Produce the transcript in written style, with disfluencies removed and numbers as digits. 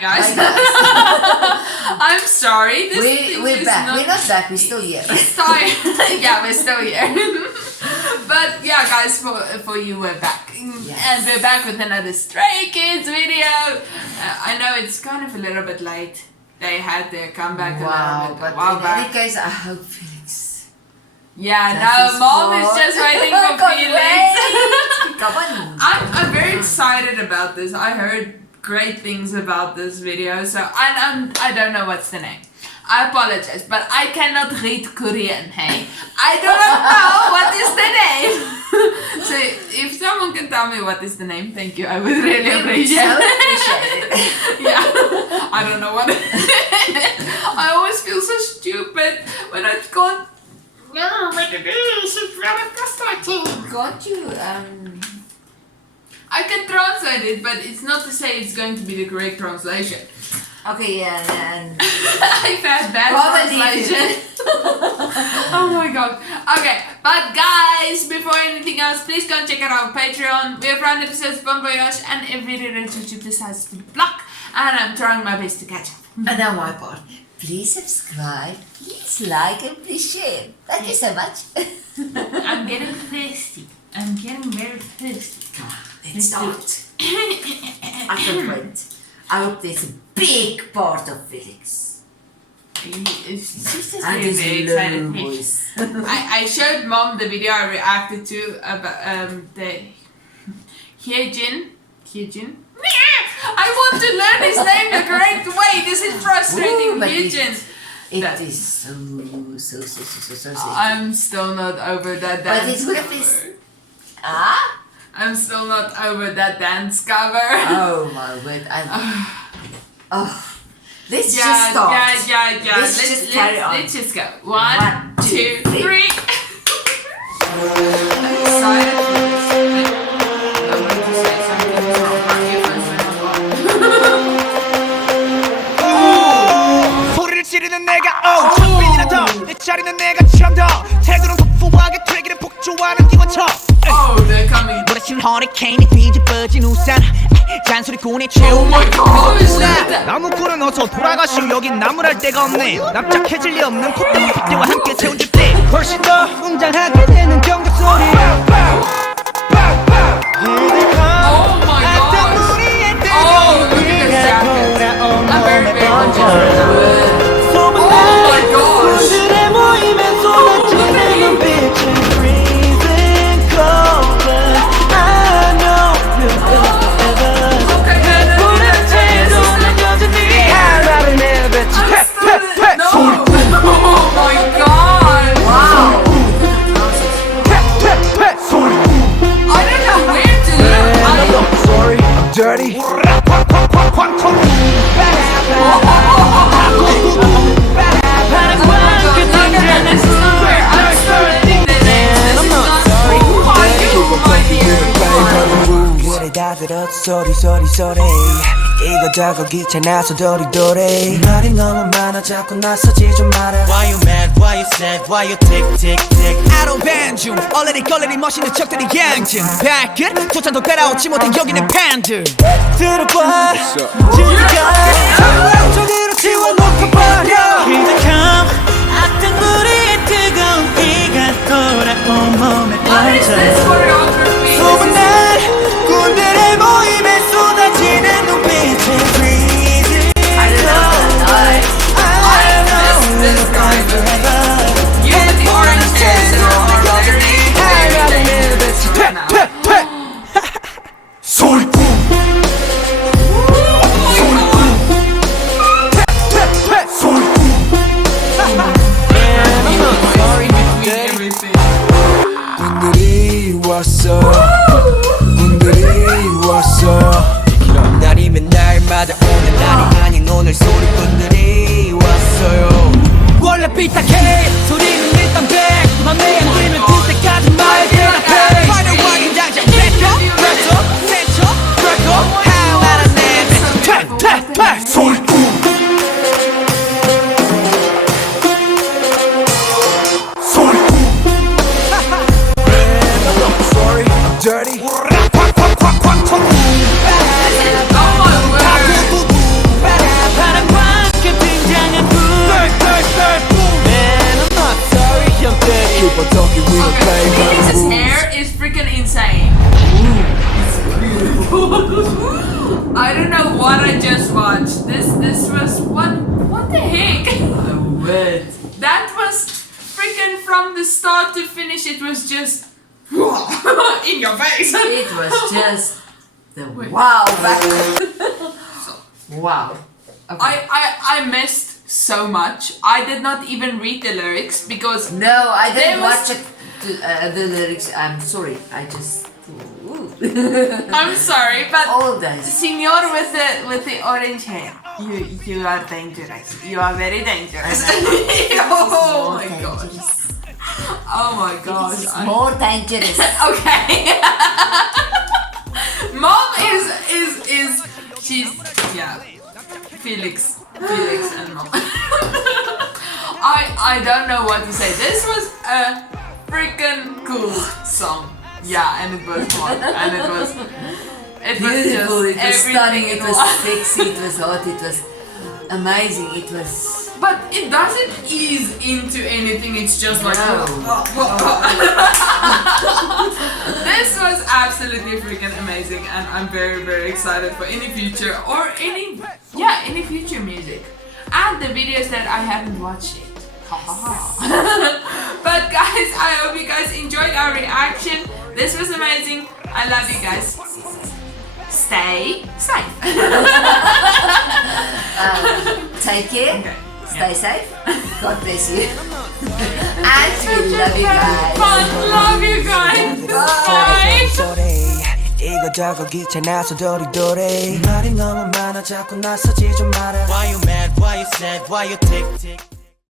guys. I'm sorry. We're back. We're not back. We're still here. Sorry. Yeah, we're still here. But yeah, guys, for you, we're back. Yes. And we're back with another Stray Kids video. I know it's kind of a little bit late. They had their comeback a while in back. any case, I hope Felix. Yeah, no, Mom is just waiting for Felix. Come on. I'm very excited about this. I heard great things about this video, so I don't know what's the name. I apologize, but I cannot read Korean, hey? I do not know what is the name. So if someone can tell me what is the name, thank you. I would really appreciate it. Yeah, I don't know what it is. I always feel so stupid when I can't. No, what it is. It's very frustrating. Can't you I can translate it, but it's not to say it's going to be the correct translation. Okay, yeah, and I've had bad translation. Oh my god. Okay, but guys, before anything else, please go and check out our Patreon. We have run episodes of Bon Voyage and every video that YouTube decides to block, and I'm trying my best to catch up. And now my part. Please subscribe, please like, and please share. Thank you so much. I'm getting thirsty. I'm getting very thirsty. Come on, let's start. I can't wait. I hope there's a big part of Felix. She's just And very, very excited. voice. I showed Mom the video I reacted to about the Hyejin. I want to learn his name the correct way. This is frustrating. Hyejin. It is so. I'm still not over that dance. But it's with cover. this. Ah? I'm still not over that dance cover. Oh my word! Let's just start. Yeah. Let's just carry on. Let's just go. One, two, three. I'm excited for this. I'm going to say something wrong. Our earphones went off. 소리를 지르는 내가 창빈이나 더내 자리는 내가 참 더 태도는 터프하게 되기를 폭주하는 기관총. Oh, they're coming. 몰아친 허리케인이 뒤집어진 우산 잔소리꾼의 최후. Oh my god. 나무꾼은 어서 돌아가시오. 여긴 나무랄 데가 없네. 납작해질 리 없는 콧대와 핏대와 함께 채운 집대 훨씬 더 웅장하게 되는 경적 소리. Oh my god. Oh, look at this jacket. I'm very interested. Oh my gosh. Dirty. 다 들었어 소리 이거저거 귀찮아서 도리도리 말이 너무 많아 자꾸 나서지 좀 마라. Why you mad, why you sad, why you tick tick tick. I don't ban you 얼레리 걸레리 멋있는 척들이 양진 발끝 도찬도 따라오지 못해 여기는 팬들 들어봐 진짜 저기로 지워놓고 버려 기득함 악된 우리의 뜨거운 피가 돌아온 몸에 퍼져 소문난 꾼들의 모임에 쏟아지는 눈빛의 freezing cold. I know we're going forever. You have the orange hair, so I'd rather live it. 소리꾼 꾼들이 왔어 꾼들이 왔어 날이면 날마다 오는 날이 아닌 오늘 소리꾼들이 왔어요. 원래 삐딱해 소리는 일단 백 맘에 안 들면 그때까지 말 대답해 화려하게 당장 뱉어 뱉어 뱉어 뱉어 how 알아내 소리꾼 dirty. I don't know what I just watched. This was what the heck? Word. That was freaking from the start to finish. It was just in your face. It was just the wow factor. Wow. Okay. I missed so much. I did not even read the lyrics because No, I There didn't was- watch the lyrics. I'm sorry. I just. I'm sorry, but All those. Signor with the orange hair. You are dangerous. You are very dangerous. Oh my gosh. Oh my gosh. It's more dangerous. Okay. Mom is she's Felix and Mom. I don't know what to say. This was a freaking cool song. Yeah, and it was fun, and it was Beautiful. It just was everything stunning. It in was one. sexy. It was hot. It was amazing. It was. But it doesn't ease into anything. It's just like No. This was absolutely freaking amazing, and I'm very, very excited for any future or any future music and the videos that I haven't watched yet. But guys, I hope you guys enjoyed our reaction. This was amazing. I love you guys. Stay safe. Take care. Okay. Stay safe. God bless you. And we love you guys. Fun. Love you guys. Bye. 이거저거 귀찮아서 도리도리 말이 너무 많아 자꾸 나서지 좀 마라 Why you mad, why you sad, why you tick tick